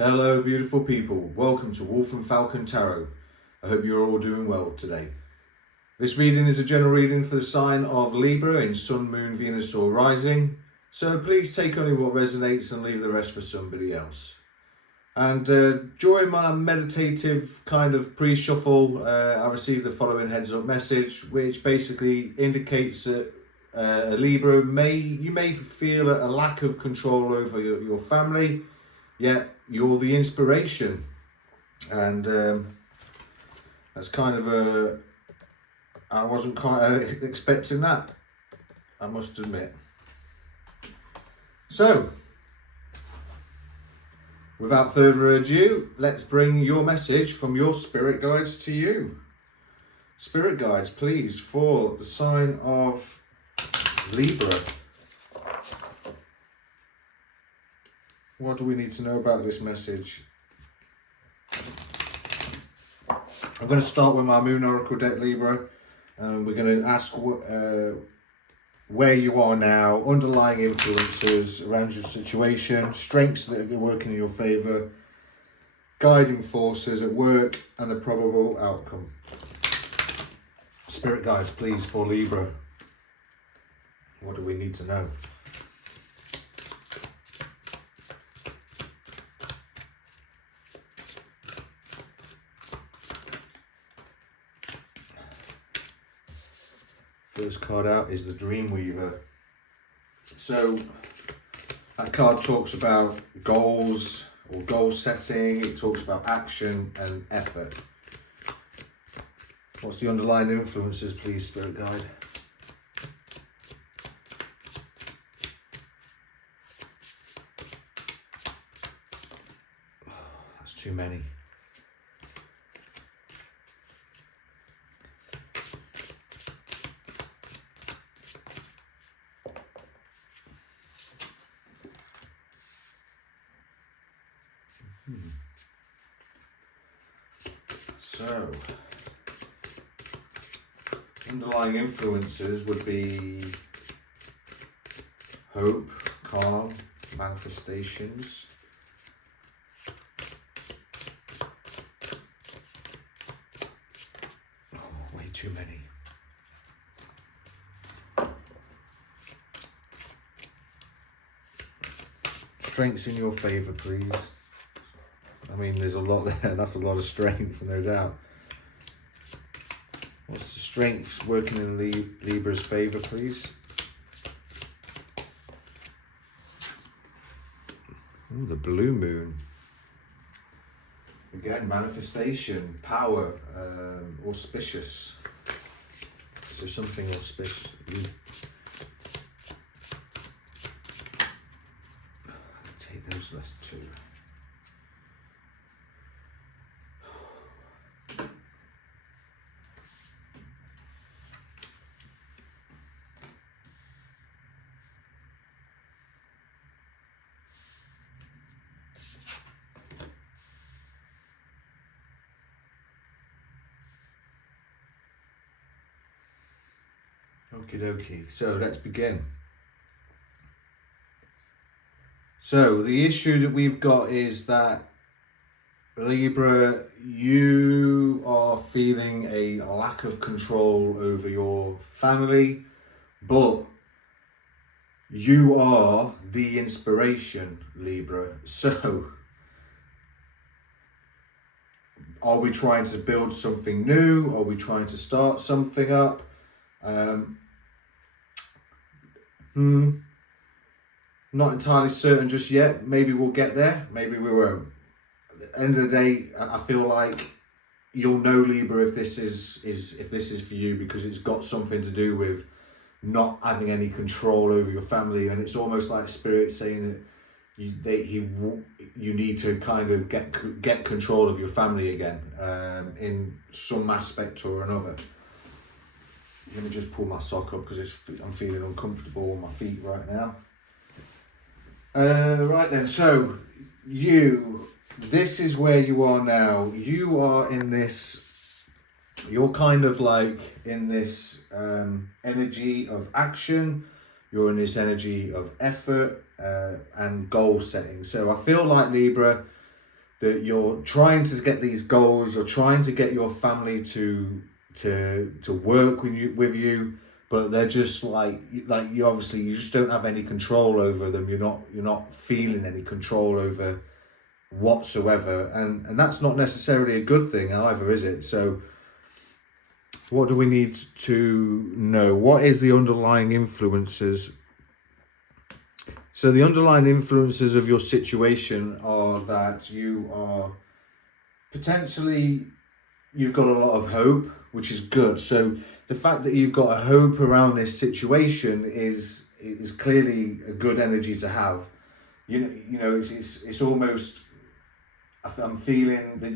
Hello beautiful people, welcome to Wolf and Falcon Tarot. I hope you're all doing well today. This reading is a general reading for the sign of Libra in Sun, Moon, Venus or Rising. So please take only what resonates and leave the rest for somebody else. And during my meditative kind of pre-shuffle, I received the following heads up message, which basically indicates that Libra, you may feel a lack of control over your family, yet you're the inspiration. And that's kind of I wasn't quite expecting that, I must admit. So, without further ado, let's bring your message from your spirit guides to you. Spirit guides, please, for the sign of Libra. What do we need to know about this message? I'm going to start with my Moon Oracle deck, Libra. We're going to ask where you are now, underlying influences around your situation, strengths that are working in your favour, guiding forces at work, and the probable outcome. Spirit guides, please, for Libra. What do we need to know? First card out is the Dreamweaver. So that card talks about goals or goal setting. It talks about action and effort. What's the underlying influences, please, Spirit Guide? That's too many. So, underlying influences would be hope, calm, manifestations. Oh, way too many. Strengths in your favour, please. I mean, there's a lot there. That's a lot of strength, no doubt. What's the strengths working in Libra's favour, please? Ooh, the blue moon. Again, manifestation, power, auspicious. So something auspicious. Take those last two. Okie dokie, so let's begin. So the issue that we've got is that Libra, you are feeling a lack of control over your family, but you are the inspiration, Libra. So are we trying to build something new? Are we trying to start something up? Not entirely certain just yet. Maybe we'll get there, maybe we won't. At the end of the day, I feel like you'll know, Libra, if this is for you, because it's got something to do with not having any control over your family, and it's almost like Spirit saying that you need to kind of get control of your family again, in some aspect or another. Let me just pull my sock up because I'm feeling uncomfortable on my feet right now. Right then, so this is where you are now. You are in this, you're kind of like in this energy of action. You're in this energy of effort and goal setting. So I feel like, Libra, that you're trying to get these goals, you're trying to get your family to work with you, but they're just like you obviously you just don't have any control over them. You're not feeling any control over whatsoever, and that's not necessarily a good thing either, is it? So what do we need to know? What is the underlying influences? So the underlying influences of your situation are that you are potentially, you've got a lot of hope, which is good. So the fact that you've got a hope around this situation is clearly a good energy to have. You know, it's almost, I'm feeling that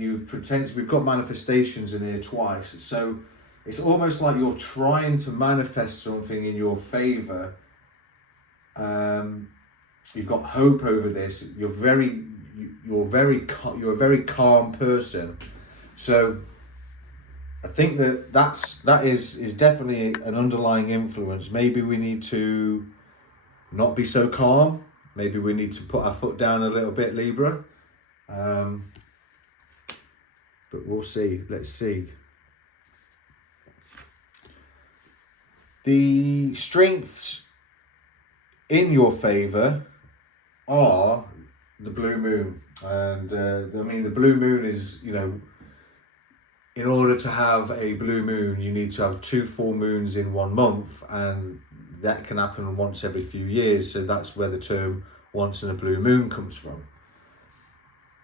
we've got manifestations in here twice. So it's almost like you're trying to manifest something in your favor. You've got hope over this. You're a very calm person. So I think that is definitely an underlying influence. Maybe we need to not be so calm. Maybe we need to put our foot down a little bit, Libra. But we'll see. Let's see. The strengths in your favor are the blue moon, and I mean the blue moon is, you know, in order to have a blue moon you need to have 2 full moons in 1 month, and that can happen once every few years. So that's where the term once in a blue moon comes from.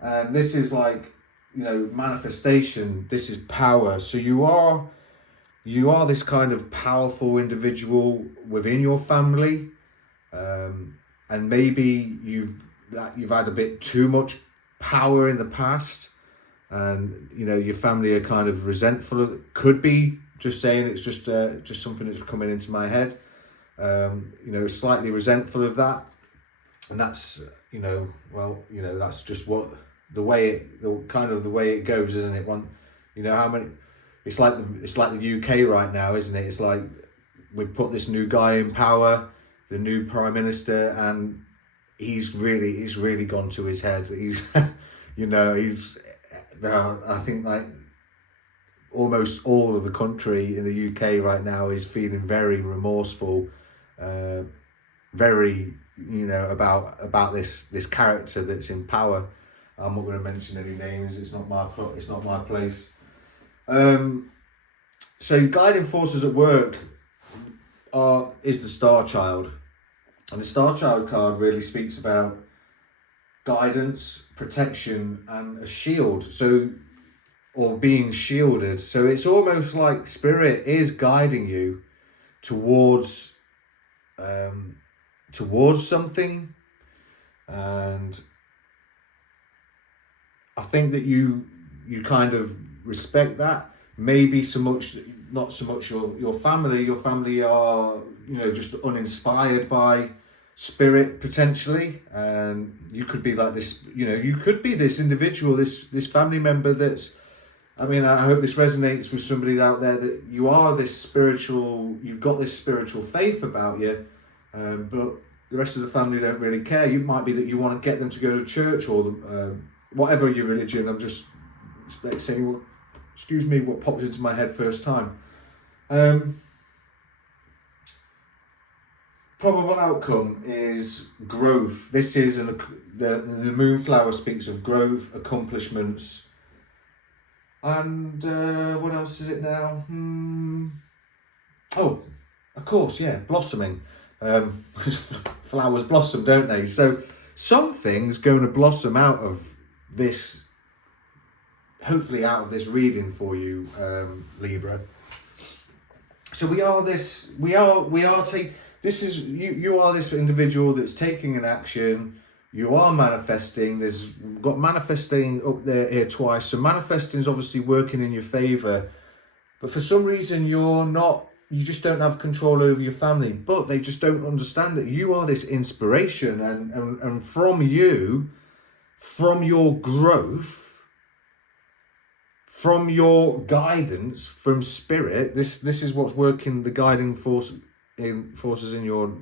And this is like, you know, manifestation. This is power. So you are this kind of powerful individual within your family, and maybe you've had a bit too much power in the past, and you know your family are kind of resentful of it. Could be, just saying, it's just something that's coming into my head. You know, slightly resentful of that, and that's, you know, well, you know, that's just the way it goes, isn't it? You know how many. It's like the UK right now, isn't it? It's like we've put this new guy in power, the new Prime Minister, and he's really gone to his head. He's, you know, I think like almost all of the country in the UK right now is feeling very remorseful, very, you know, about this character that's in power. I'm not going to mention any names. It's not my place. So guiding forces at work is the Star Child, and the Star Child card really speaks about guidance, protection, and a shield. So, or being shielded. So it's almost like Spirit is guiding you towards something, and I think that you kind of respect that. Maybe not so much your family. Your family are, you know, just uninspired by Spirit potentially, and you could be like this. You know, you could be this individual, this family member that's. I mean, I hope this resonates with somebody out there, that you are this spiritual. You've got this spiritual faith about you, but the rest of the family don't really care. You might be that you want to get them to go to church or whatever your religion. I'm just saying, excuse me, what popped into my head first time. Probable outcome is growth. This is the moonflower speaks of growth, accomplishments, and what else is it now? Oh, of course, yeah, blossoming. Flowers blossom, don't they? So something's going to blossom out of this. Hopefully out of this reading for you, Libra. So you are this individual that's taking an action. You are manifesting. We've got manifesting up there here twice. So manifesting is obviously working in your favor, but for some reason you just don't have control over your family, but they just don't understand that you are this inspiration, and from your growth, from your guidance, from Spirit, this is what's working, the guiding forces in your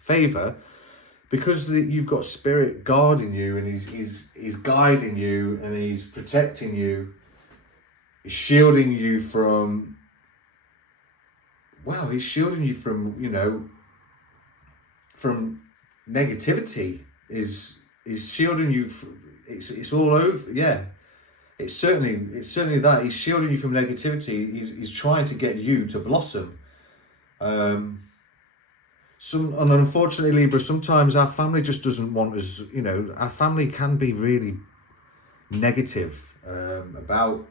favor. because you've got spirit guarding you, and he's guiding you, and he's protecting you, he's shielding you from, well, he's shielding you from, you know, from negativity, is shielding you from, it's all over. Yeah, it's certainly that he's shielding you from negativity. He's trying to get you to blossom. And unfortunately, Libra, sometimes our family just doesn't want us, you know, our family can be really negative about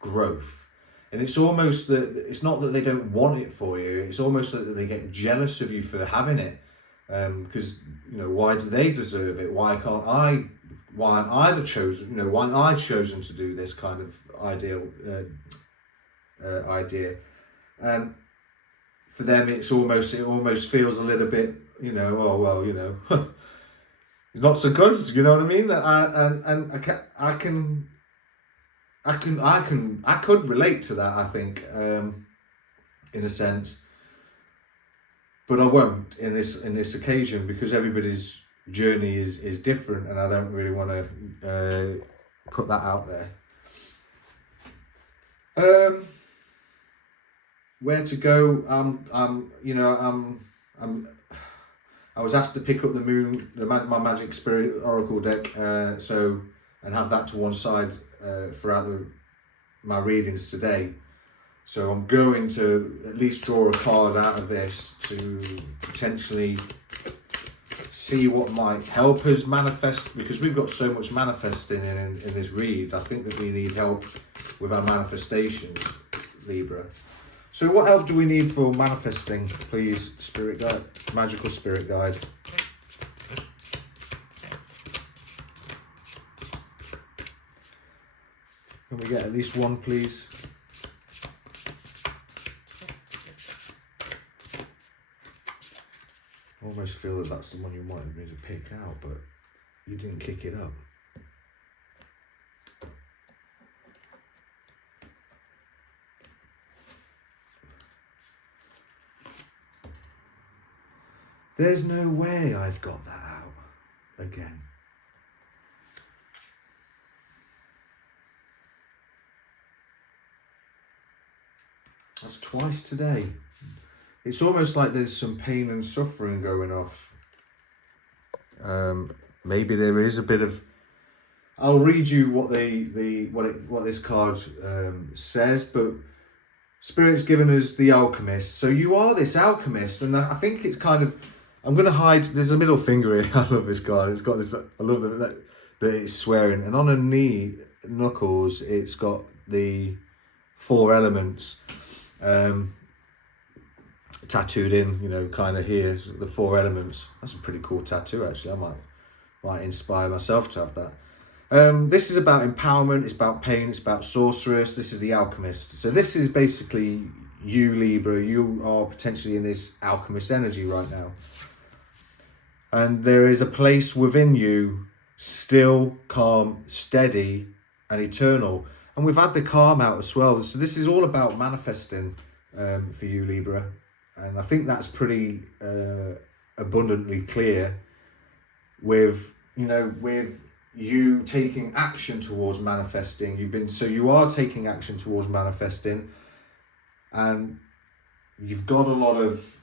growth. And it's almost that, it's not that they don't want it for you, it's almost that they get jealous of you for having it. Because, you know, why do they deserve it? Why aren't I the chosen, you know, why aren't I chosen to do this kind of idea? And for them, it almost feels a little bit, you know, oh well, you know, not so good. You know what I mean? I could relate to that. I think, in a sense, but I won't in this occasion, because everybody's journey is different, and I don't really want to put that out there. Where to go? I was asked to pick up my Magic Spirit Oracle deck, and have that to one side throughout my readings today. So I'm going to at least draw a card out of this to potentially see what might help us manifest, because we've got so much manifesting in this read. I think that we need help with our manifestations, Libra. So what help do we need for manifesting, please, Spirit Guide, Magical Spirit Guide? Can we get at least one, please? I almost feel that that's the one you wanted me to pick out, but you didn't kick it up. There's no way I've got that out again. That's twice today. It's almost like there's some pain and suffering going off. Maybe there is a bit of. I'll read you what what this card says, but Spirit's given us the Alchemist. So you are this alchemist, and I think it's kind of. I'm going to hide. There's a middle finger here. I love this card. It's got this. I love that it's swearing, and on her knuckles, it's got the 4 elements. Tattooed in, you know, kind of here, the 4 elements. That's a pretty cool tattoo, actually. I might inspire myself to have that. This is about empowerment, it's about pain, it's about sorceress. This is the Alchemist. So this is basically you, Libra. You are potentially in this alchemist energy right now. And there is a place within you, still, calm, steady, and eternal. And we've had the calm out as well. So this is all about manifesting for you, Libra. And I think that's pretty abundantly clear with you taking action towards manifesting. You are taking action towards manifesting, and you've got a lot of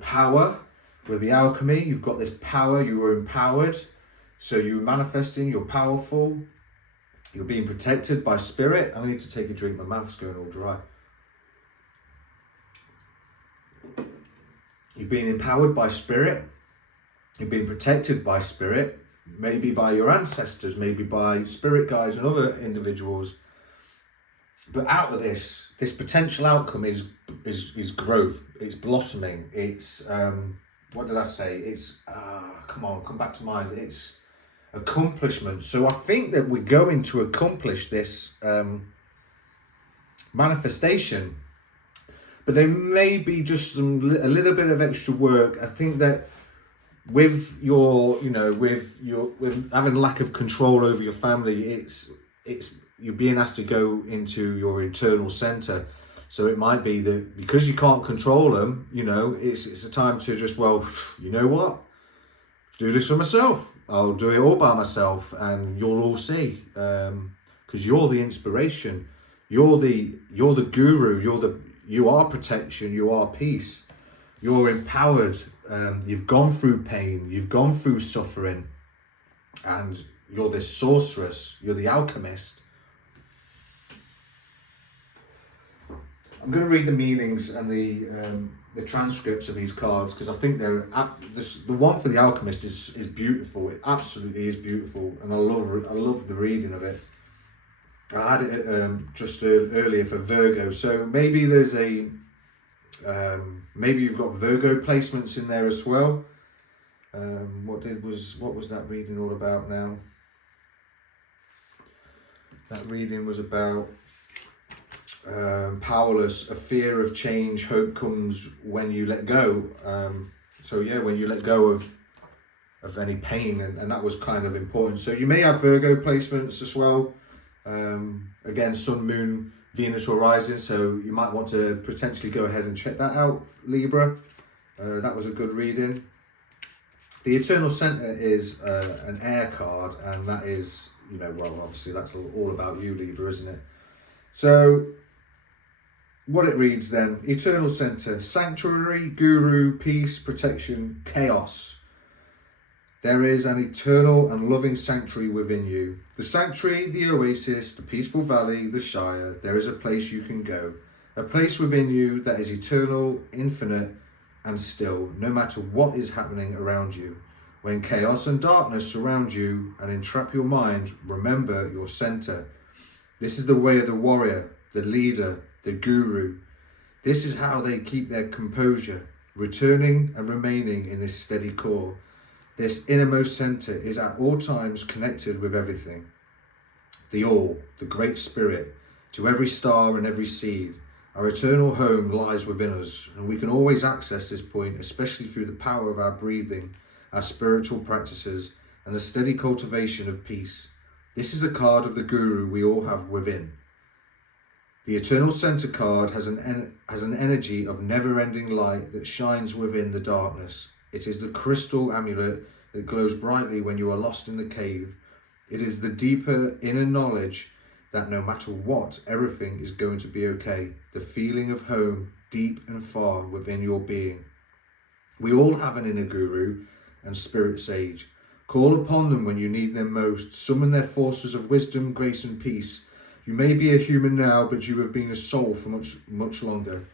power with the alchemy. You've got this power. You were empowered, so you're manifesting. You're powerful. You're being protected by spirit. I need to take a drink. My mouth's going all dry. You're being empowered by spirit. You're being protected by spirit, maybe by your ancestors, maybe by spirit guides and other individuals. But out of this potential outcome is growth. It's blossoming. It's what did I say? It's come back to mind. It's accomplishment. So I think that we're going to accomplish this manifestation. But there may be just a little bit of extra work. I think that with having lack of control over your family, it's you're being asked to go into your internal center. So it might be that because you can't control them, you know, it's a time to just, well, you know what? Do this for myself. I'll do it all by myself, and you'll all see. Because you're the inspiration. You're the guru. You are protection. You are peace. You're empowered. You've gone through pain. You've gone through suffering, and you're this sorceress. You're the alchemist. I'm going to read the meanings and the transcripts of these cards, because I think they're the one for the Alchemist is beautiful. It absolutely is beautiful, and I love the reading of it. I had it just earlier for Virgo, so maybe there's a maybe you've got Virgo placements in there as well. What was that reading all about now? That reading was about powerless, a fear of change, hope comes when you let go. So yeah, when you let go of any pain, and that was kind of important. So you may have Virgo placements as well. Again, Sun, Moon, Venus or Rising, so you might want to potentially go ahead and check that out, Libra. That was a good reading. The Eternal Center is an air card, and that is, you know, well, obviously that's all about you, Libra, isn't it? So what it reads then: Eternal Center, sanctuary, guru, peace, protection, chaos. There is an eternal and loving sanctuary within you. The sanctuary, the oasis, the peaceful valley, the shire. There is a place you can go. A place within you that is eternal, infinite, and still, no matter what is happening around you. When chaos and darkness surround you and entrap your mind, remember your center. This is the way of the warrior, the leader, the guru. This is how they keep their composure, returning and remaining in this steady core. This innermost center is at all times connected with everything. The all, the great spirit, to every star and every seed. Our eternal home lies within us, and we can always access this point, especially through the power of our breathing, our spiritual practices, and the steady cultivation of peace. This is a card of the guru we all have within. The Eternal Center card has an energy of never-ending light that shines within the darkness. It is the crystal amulet that glows brightly when you are lost in the cave. It is the deeper inner knowledge that no matter what, everything is going to be okay. The feeling of home deep and far within your being. We all have an inner guru and spirit sage. Call upon them when you need them most. Summon their forces of wisdom, grace and peace. You may be a human now, but you have been a soul for much, much longer.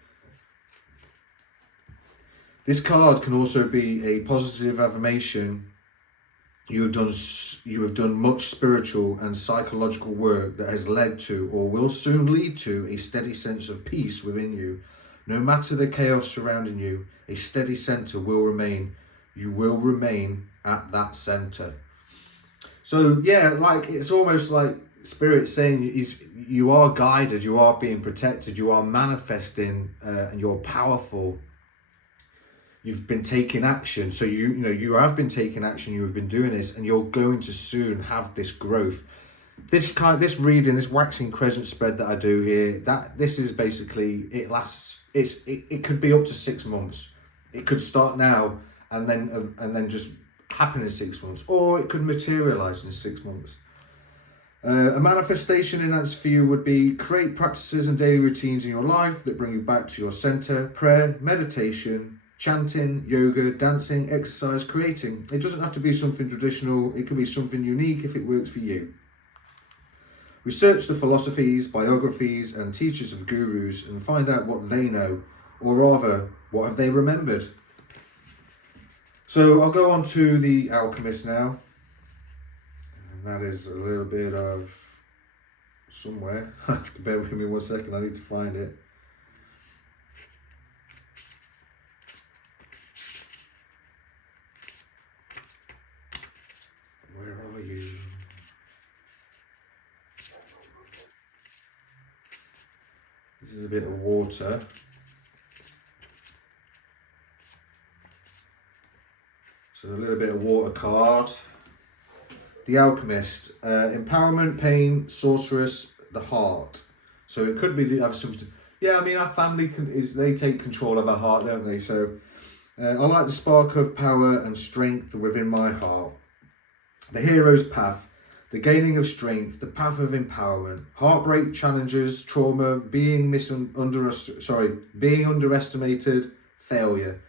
This card can also be a positive affirmation. You have done much spiritual and psychological work that has led to or will soon lead to a steady sense of peace within you. No matter the chaos surrounding you, a steady center will remain. You will remain at that center. So yeah, like it's almost like Spirit saying you are guided, you are being protected, you are manifesting, and you're powerful. You've been taking action, so you have been taking action. You have been doing this, and you're going to soon have this growth. This reading, this waxing crescent spread that I do here, this is basically it lasts. It could be up to 6 months. It could start now and then just happen in 6 months, or it could materialize in 6 months. A manifestation in answer for you would be create practices and daily routines in your life that bring you back to your center. Prayer, meditation, chanting, yoga, dancing, exercise, creating. It doesn't have to be something traditional. It can be something unique if it works for you. Research the philosophies, biographies, and teachers of gurus and find out what they know, or rather, what have they remembered. So I'll go on to the Alchemist now. And that is a little bit of somewhere. Bear with me 1 second, I need to find it. Where are you? This is a bit of water. So a little bit of water card. The Alchemist, empowerment, pain, sorceress, the heart. So it could be have something. Yeah, I mean, our family they take control of our heart, don't they? So I like the spark of power and strength within my heart. The hero's path, the gaining of strength, the path of empowerment, heartbreak, challenges, trauma, being underestimated, failure.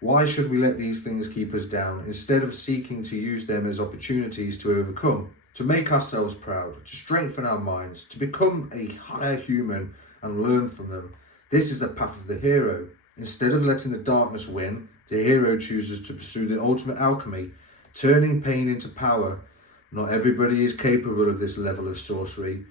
Why should we let these things keep us down instead of seeking to use them as opportunities to overcome, to make ourselves proud, to strengthen our minds, to become a higher human and learn from them? This is the path of the hero. Instead of letting the darkness win, the hero chooses to pursue the ultimate alchemy, turning pain into power. Not everybody is capable of this level of sorcery.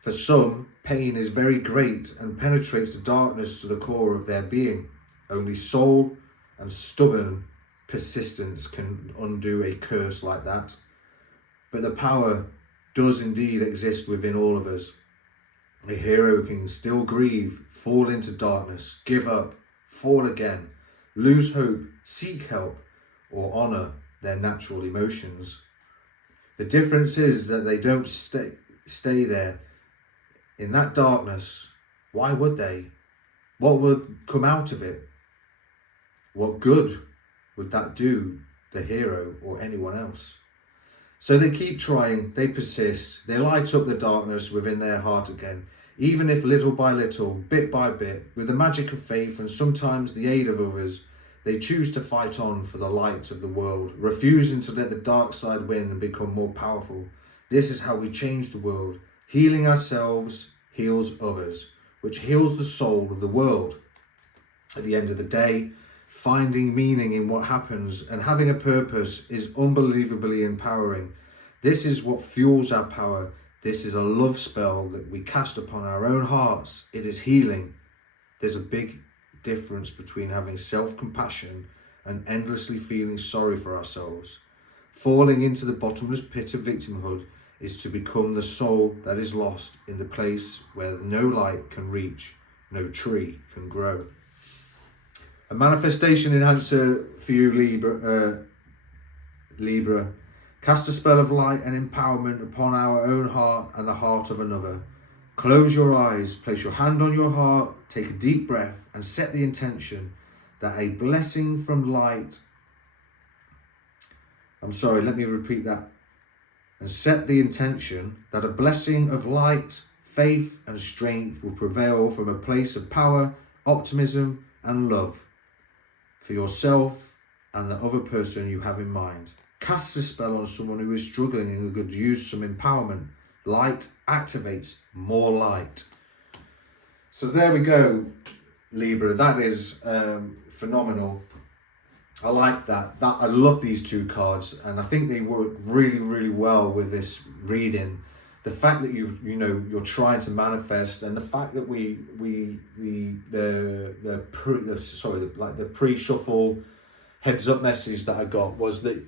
For some, pain is very great and penetrates the darkness to the core of their being. Only soul and stubborn persistence can undo a curse like that. But the power does indeed exist within all of us. A hero can still grieve, fall into darkness, give up, fall again, lose hope, seek help, or honour their natural emotions. The difference is that they don't stay there in that darkness. Why would they? What would come out of it? What good would that do the hero or anyone else? So they keep trying, they persist, they light up the darkness within their heart again, even if little by little, bit by bit, with the magic of faith and sometimes the aid of others. They choose to fight on for the light of the world, refusing to let the dark side win and become more powerful. This is how we change the world. Healing ourselves heals others, which heals the soul of the world. At the end of the day, finding meaning in what happens and having a purpose is unbelievably empowering. This is what fuels our power. This is a love spell that we cast upon our own hearts. It is healing. There's a big difference between having self-compassion and endlessly feeling sorry for ourselves. Falling into the bottomless pit of victimhood is to become the soul that is lost in the place where no light can reach, no tree can grow. A manifestation enhancer for you, Libra. Cast a spell of light and empowerment upon our own heart and the heart of another. Close your eyes, place your hand on your heart, take a deep breath and set the intention that a blessing from light, let me repeat that. And set the intention that a blessing of light, faith and strength will prevail from a place of power, optimism and love for yourself and the other person you have in mind. Cast this spell on someone who is struggling and who could use some empowerment. Light activates more light. So there we go, Libra. That is phenomenal. I like that. I love these two cards, and I think they work really, really well with this reading. The fact that you're trying to manifest, and the fact that the pre-shuffle heads up message that I got was that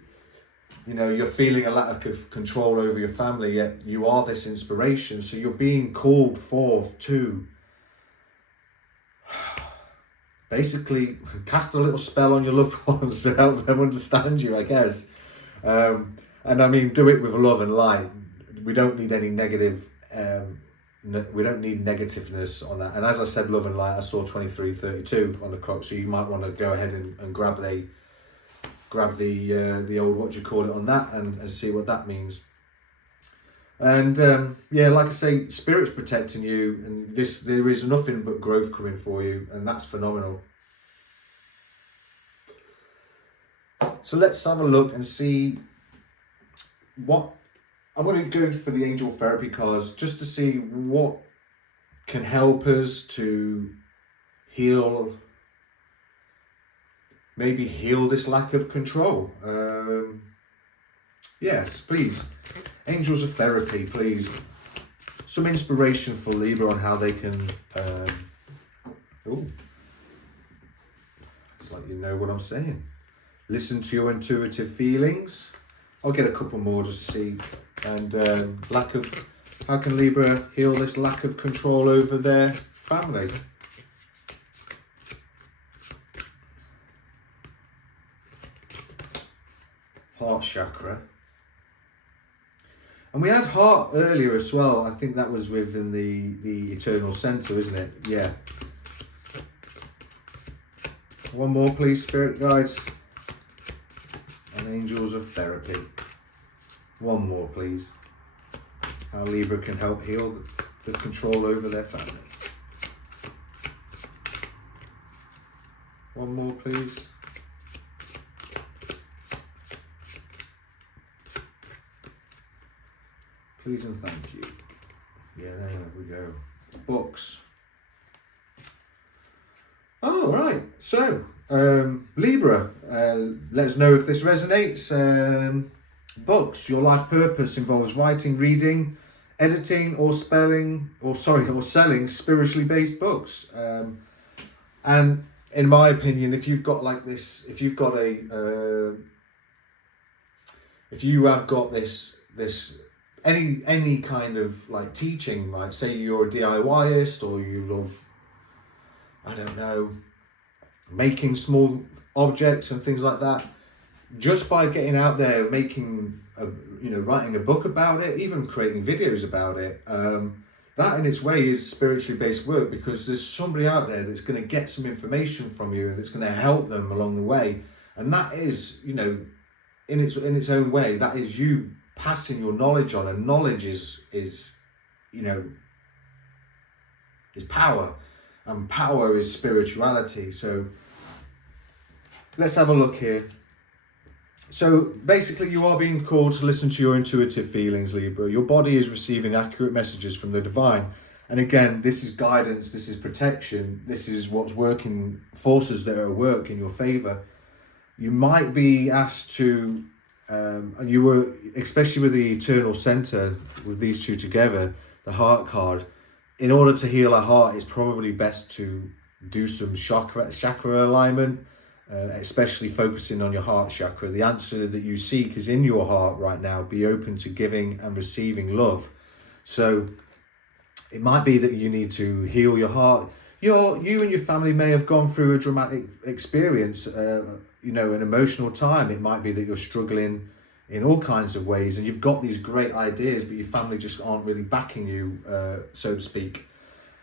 you're feeling a lack of control over your family, yet you are this inspiration. So you're being called forth to basically cast a little spell on your loved ones to help them understand you, I guess. And I mean, do it with love and light. We don't need any negative, we don't need negativeness on that. And as I said, love and light, I saw 23:32 on the clock. So you might want to go ahead and grab the old, what do you call it, on that and see what that means. And like I say, Spirit's protecting you, and there is nothing but growth coming for you, and that's phenomenal. So let's have a look and see what I'm going to go for the angel therapy cards, just to see what can help us to heal. Maybe heal this lack of control. Yes, please. Angels of therapy, please. Some inspiration for Libra on how they can... it's like you know what I'm saying. Listen to your intuitive feelings. I'll get a couple more just to see. And how can Libra heal this lack of control over their family? Heart chakra. And we had heart earlier as well. I think that was within the eternal center, isn't it? Yeah. One more, please, spirit guides and angels of therapy. One more, please. How Libra can help heal the control over their family. One more, please. Please and thank you. Yeah, there we go. Books. Oh, right. So, Libra, let us know if this resonates. Books. Your life purpose involves writing, reading, editing, or selling spiritually based books. And in my opinion, if you've got like this, if you have got this any kind of like teaching, like say you're a DIYist or you love, I don't know, making small objects and things like that, just by getting out there, writing a book about it, even creating videos about it, that in its way is spiritually based work, because there's somebody out there that's going to get some information from you and that's going to help them along the way. And that is, in its own way, that is you passing your knowledge on, and knowledge is power, and power is spirituality. So let's have a look here. So basically, you are being called to listen to your intuitive feelings, Libra. Your body is receiving accurate messages from the divine. And again, this is guidance, this is protection, this is what's working, forces that are at work in your favor. You might be asked to, especially with the eternal center, with these two together, the heart card, in order to heal a heart, it's probably best to do some chakra alignment, especially focusing on your heart chakra. The answer that you seek is in your heart right now. Be open to giving and receiving love. So it might be that you need to heal your heart. You and your family may have gone through a dramatic experience, an emotional time. It might be that you're struggling in all kinds of ways and you've got these great ideas, but your family just aren't really backing you, so to speak.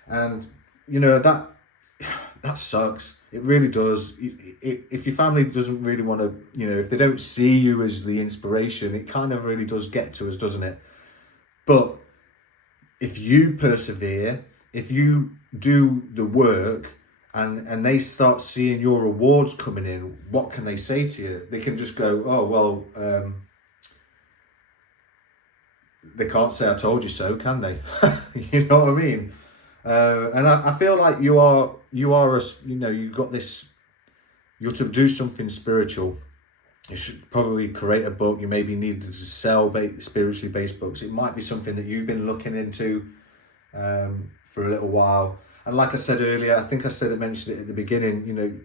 And that sucks. It really does. If your family doesn't really want to, if they don't see you as the inspiration, it kind of really does get to us, doesn't it? But if you persevere, if you do the work, and they start seeing your rewards coming in, what can they say to you? They can just go, oh, well, they can't say I told you so, can they? You know what I mean? And I feel like you are you've got this, you're to do something spiritual. You should probably create a book. You maybe need to sell spiritually based books. It might be something that you've been looking into for a little while. And like I said earlier, I think I mentioned it at the beginning,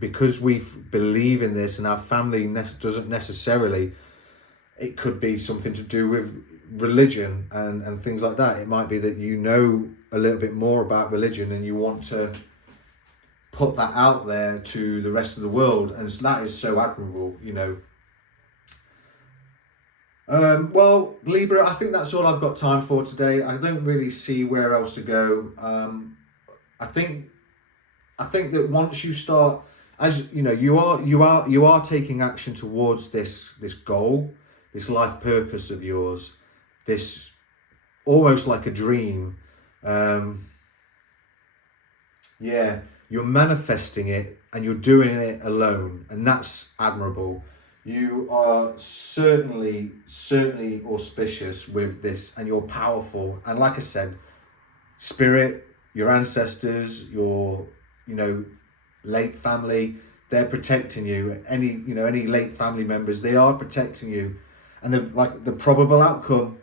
because we believe in this and our family doesn't necessarily, it could be something to do with religion and things like that. It might be that a little bit more about religion and you want to put that out there to the rest of the world, and that is so admirable. Well, Libra, I think that's all I've got time for today. I don't really see where else to go. I think that once you start, as you are taking action towards this goal, this life purpose of yours, this almost like a dream. You're manifesting it and you're doing it alone, and that's admirable. You are certainly auspicious with this, and you're powerful. And like I said, spirit, your ancestors, your late family, they're protecting you. Any late family members, they are protecting you. And the probable outcome,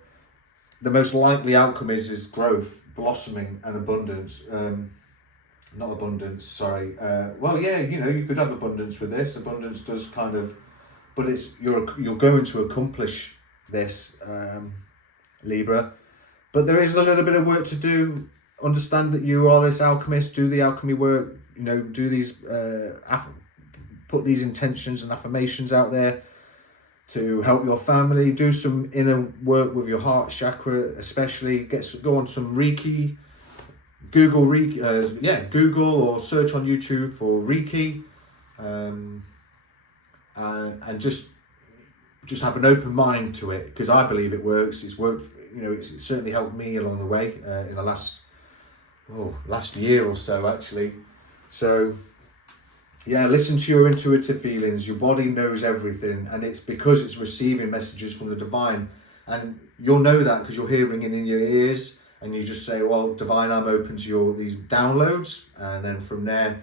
the most likely outcome is growth, blossoming, and abundance. Not abundance, sorry. You could have abundance with this. Abundance does kind of, but it's you're going to accomplish this, Libra. But there is a little bit of work to do. Understand that you are this alchemist. Do the alchemy work. Do these, put these intentions and affirmations out there. to help your family. Do some inner work with your heart chakra, especially. Go on some Reiki. Google Reiki, Google or search on YouTube for Reiki, and just have an open mind to it, because I believe it works. It's worked, it's certainly helped me along the way in the last year or so, actually. So yeah, listen to your intuitive feelings. Your body knows everything, and it's because it's receiving messages from the divine, and you'll know that because you're hearing it in your ears. And you just say, well, divine, I'm open to these downloads. And then from there,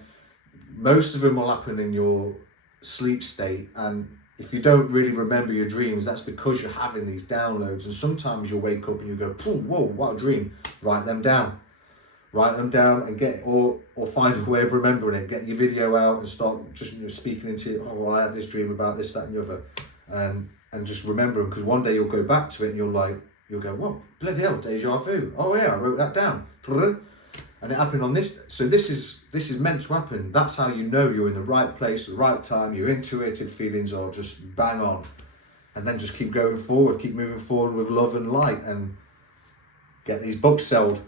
most of them will happen in your sleep state. And if you don't really remember your dreams, that's because you're having these downloads. And sometimes you'll wake up and you go, whoa, what a dream. Write them down and or find a way of remembering it. Get your video out and start just speaking into it. Oh, well, I had this dream about this, that, and the other. And just remember them, because one day you'll go back to it and you'll go, whoa, bloody hell, deja vu. Oh yeah, I wrote that down. And it happened on this. So this is meant to happen. That's how you know you're in the right place at the right time. Your intuitive feelings are just bang on. And then just keep going forward, keep moving forward with love and light, and get these books sold.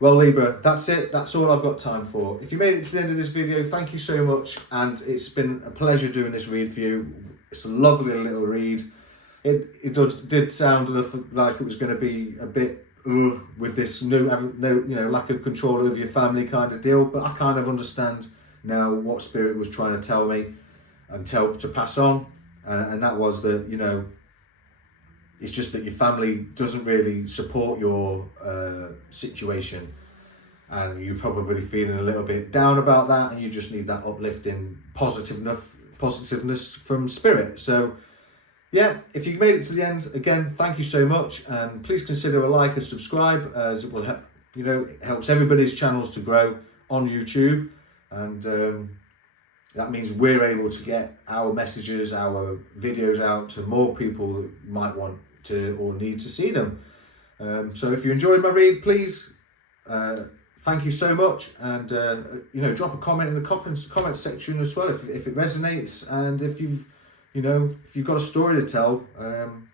Well, Libra, that's it. That's all I've got time for. If you made it to the end of this video, thank you so much. And it's been a pleasure doing this read for you. It's a lovely little read. It did sound like it was going to be a bit with this no lack of control over your family kind of deal, but I kind of understand now what Spirit was trying to tell me and to pass on, and that was that it's just that your family doesn't really support your situation, and you're probably feeling a little bit down about that, and you just need that uplifting positiveness from Spirit. So yeah, if you made it to the end, again, thank you so much, and please consider a like and subscribe, as it will help. It helps everybody's channels to grow on YouTube, and that means we're able to get our messages, our videos out to more people that might want to or need to see them. So if you enjoyed my read, please, thank you so much, and drop a comment in the comment section as well if it resonates, and if you've got a story to tell,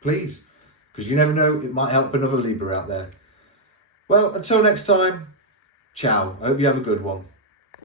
please, because you never know, it might help another Libra out there. Well, until next time, ciao. I hope you have a good one.